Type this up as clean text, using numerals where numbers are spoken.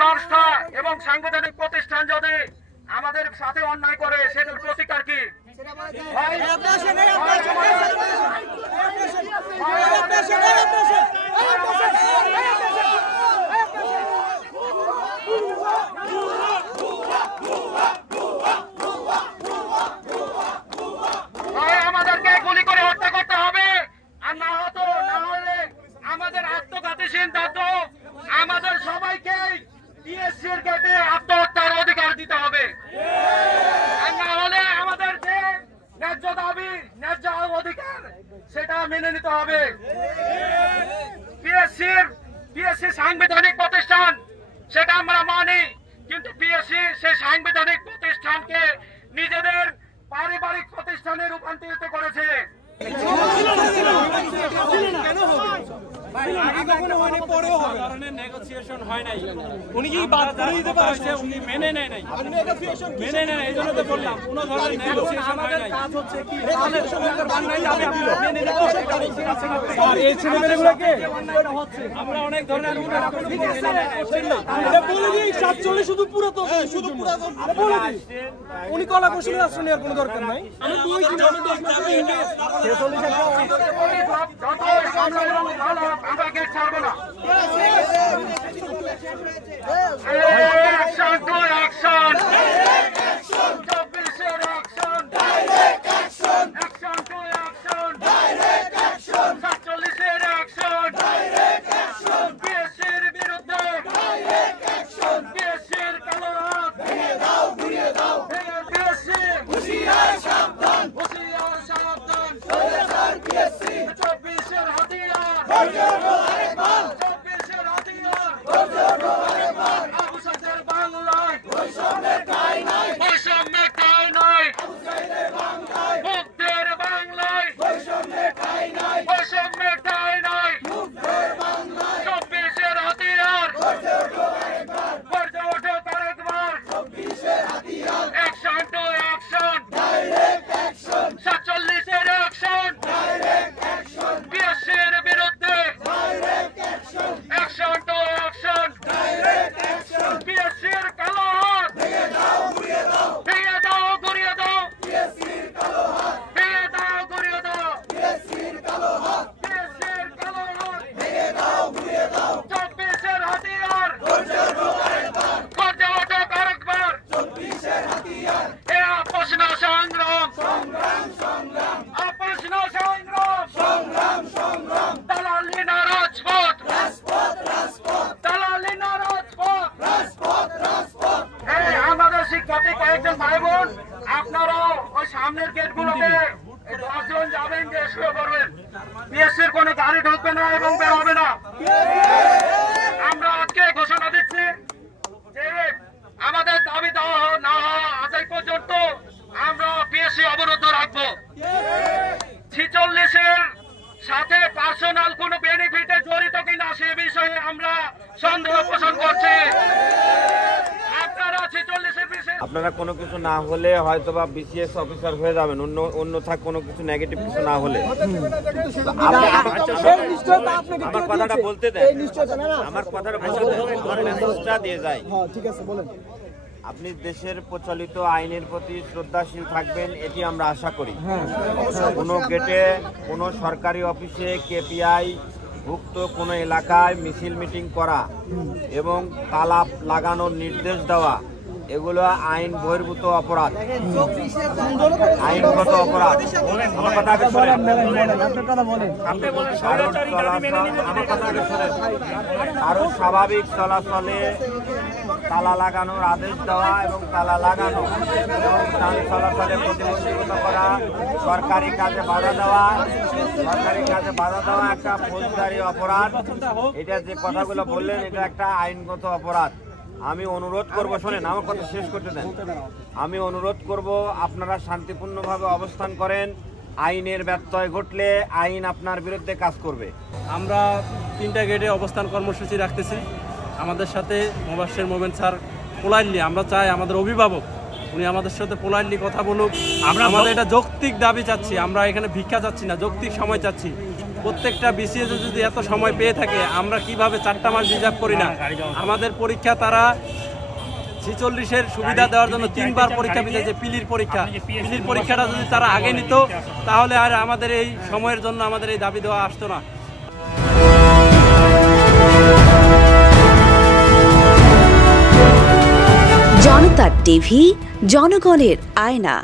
সংস্থা এবং সাংবিধানিক প্রতিষ্ঠান যদি আমাদের সাথে অন্যায় করে সেটার প্রতিকার কি? আমাদেরকে গুলি করে হত্যা করতে হবে, আর না হলে আমাদের আত্মঘাতী সিদ্ধান্ত আমাদের সবাইকে পিএসসির গেটে আত্মহত্যার অধিকার দিতে হবে। আর না হলে আমাদের যে ন্যায্য দাবি, ন্যায্য অধিকার সেটা মেনে নিতে হবে। পিএসসি সাংবিধানিক প্রতিষ্ঠান, সেটা আমরা মানি, কিন্তু পিএসসি সেই সাংবিধানিক প্রতিষ্ঠানকে নিজেদের পারিবারিক প্রতিষ্ঠানে রূপান্তরিত করেছে। উনি কি বাদ করে দিতে পারছে? উনি মেনে নেয় নাই, মেনে নেয় এই জন্য তো বললাম কোনো ধরনের নেগোসিয়েশন হয় নাই। কাজ হচ্ছে কি আমাদের সরকার বানাই যাবে, আর এই ছেলেমেয়েগুলোকে আমরা অনেক ধরনের বলে দিই 47 শুধু পুরাতন, শুধু পুরাতন বলে দিই। উনি কলা কৌশলের আশ্রয় নেওয়ার কোনো দরকার নাই। আমি 2 দিন আমি 10 মাস আমরা গেট ছাড়বো না। আপনারা ওই সামনের গেটগুলোতে 10 জন যাবেন, যে শুরু করবেন। পিএসসির কোনো গাড়ি ঢুকবে না এবং বের হবে না। আমরা আজকে ঘোষণা দিচ্ছি যে আমাদের দাবি দেওয়া না হওয়া আদায় পর্যন্ত আমরা পিএসসি অবরুদ্ধ রাখবো। 46-এর সাথে পার্সোনাল কোনো বেনিফিটে জড়িত কিনা সে বিষয়ে আমরা সন্দেহ পোষণ করছি। আপনারা কোনো কিছু না হলে হয়তো বা বিসিএস অফিসার হয়ে যাবেন, অন্যথা কোনো কিছু নেগেটিভ কিছু না হলে। আমার কথাটা বলতে দেন, আমার কথাটা বলতে দেন, আমার মেসেজটা দিয়ে যায়। আপনি দেশের প্রচলিত আইনের প্রতি শ্রদ্ধাশীল থাকবেন, এটি আমরা আশা করি। কোনো গেটে, কোনো সরকারি অফিসে, কেপিআই ভুক্ত কোনো এলাকায় মিছিল মিটিং করা এবং তালা লাগানোর নির্দেশ দেওয়া, এগুলো আইন বহির্ভূত অপরাধ, আইনগত অপরাধ। আমার কথা আগে শোনেন, আরো স্বাভাবিক চলাচলে তালা লাগানোর আদেশ দেওয়া এবং তালা লাগানো এবং যান চলাচলে প্রতিবন্ধকতা করা, সরকারি কাজে বাধা দেওয়া, একটা ফৌজদারি অপরাধ। এটা যে কথাগুলো বললেন, এটা একটা আইনগত অপরাধ। আমি অনুরোধ করব, শোনেন আমার কথা শেষ করতে দেন। আমি অনুরোধ করব আপনারা শান্তিপূর্ণভাবে অবস্থান করেন। আইনের ব্যত্যয় ঘটলে আইন আপনার বিরুদ্ধে কাজ করবে। আমরা 3টা গেটে অবস্থান কর্মসূচি রাখতেছি। আমাদের সাথে মোবাশ্বের মোমেন স্যার পোলাইটলি, আমরা চাই আমাদের অভিভাবক উনি আমাদের সাথে পোলাইটলি কথা বলুক। আমরা আমাদের এটা যৌক্তিক দাবি চাচ্ছি, আমরা এখানে ভিক্ষা চাচ্ছি না, যৌক্তিক সময় চাচ্ছি। প্রত্যেকটা বিসিএস যদি এত সময় পেয়ে থাকে, আমরা কিভাবে 4টা মাস রিজার্ভ করি না? আমাদের পরীক্ষা তারা 46-এর সুবিধা দেওয়ার জন্য 3বার পরীক্ষা দিয়েছে। পিলির পরীক্ষাটা যদি তারা আগে নিত, তাহলে আর আমাদের এই সময়ের জন্য আমাদের এই দাবি দেওয়া আসতো না। জনতা টিভি, জনগণের আয়না।